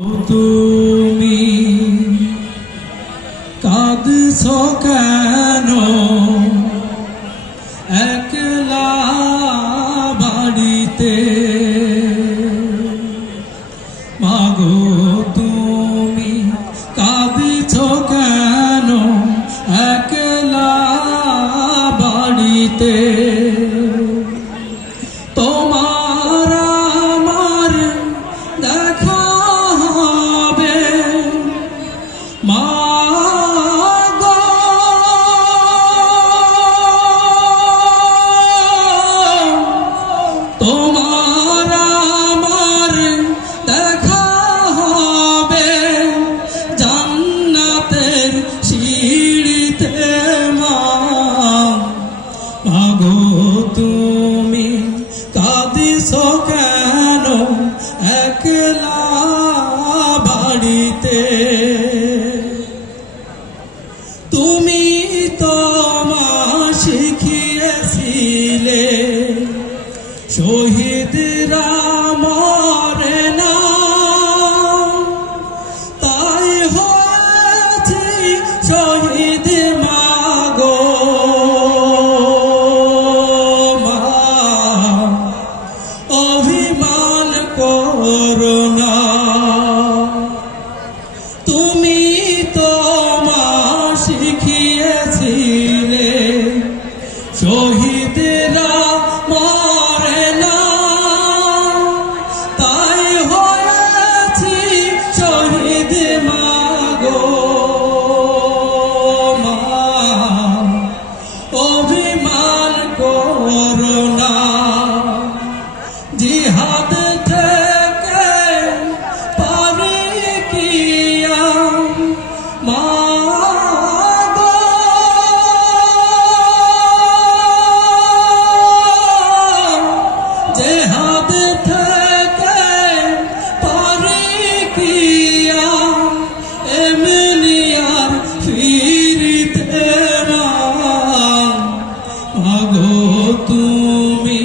তুমি কাঁদছো কেন একলা বাড়িতে? মাগো তুমি কাঁদছো কেন একলা বাড়িতে? তোমার আমার দেখা হবে মা গো, তোমার আমার দেখা হবে জান্নাতের সিঁড়িতে মা। মাগো তুমি কাঁদিছো কেন একলা বাড়িতে? তুমি তো মা শিখিয়েছিলে শহীদরা মরে না, তাই হয়েছি শহীদ মাগো। মা অভিমান করো না, তুমি তো মা শিখিয়েছিলে শহীদরা মরে না, তাই হয়েছি শহীদ মাগো। মা অভিমান করো না, জিহাদ থেকে পারি কি মা গো? জিহাদ থেকে পারি কি এমনি আর ফিরিতে না। মাগো তুমি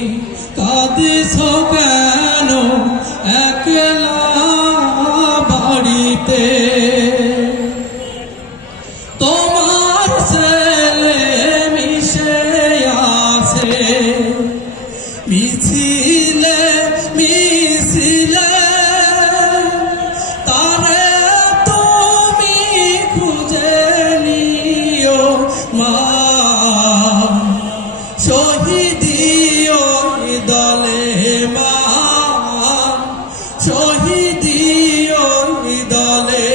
কাঁদিছো কেন একলা বাড়িতে? তোমার ছেলে মিশে আছে মিছিলে মিছিলে, তারে তুমি খুঁজে নিও মা। শহীদিও দলে মা, শহীদিও দলে।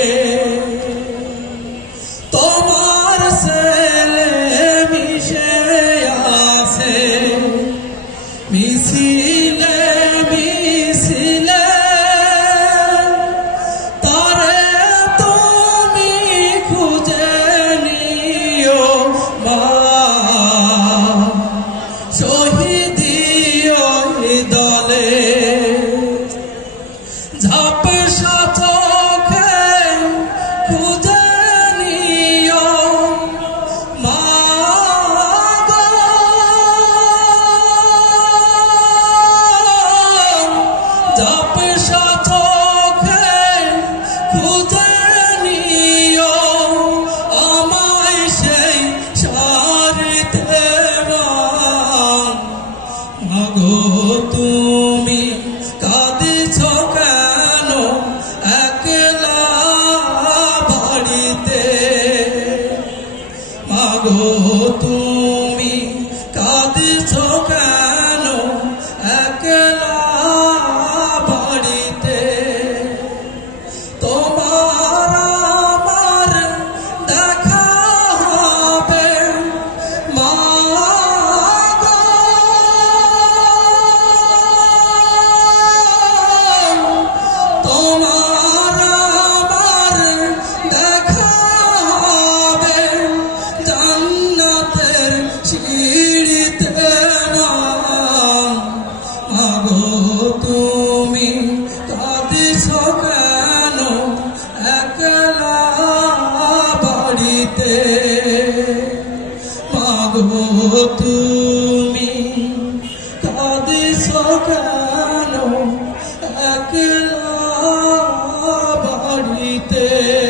বাড়িতে।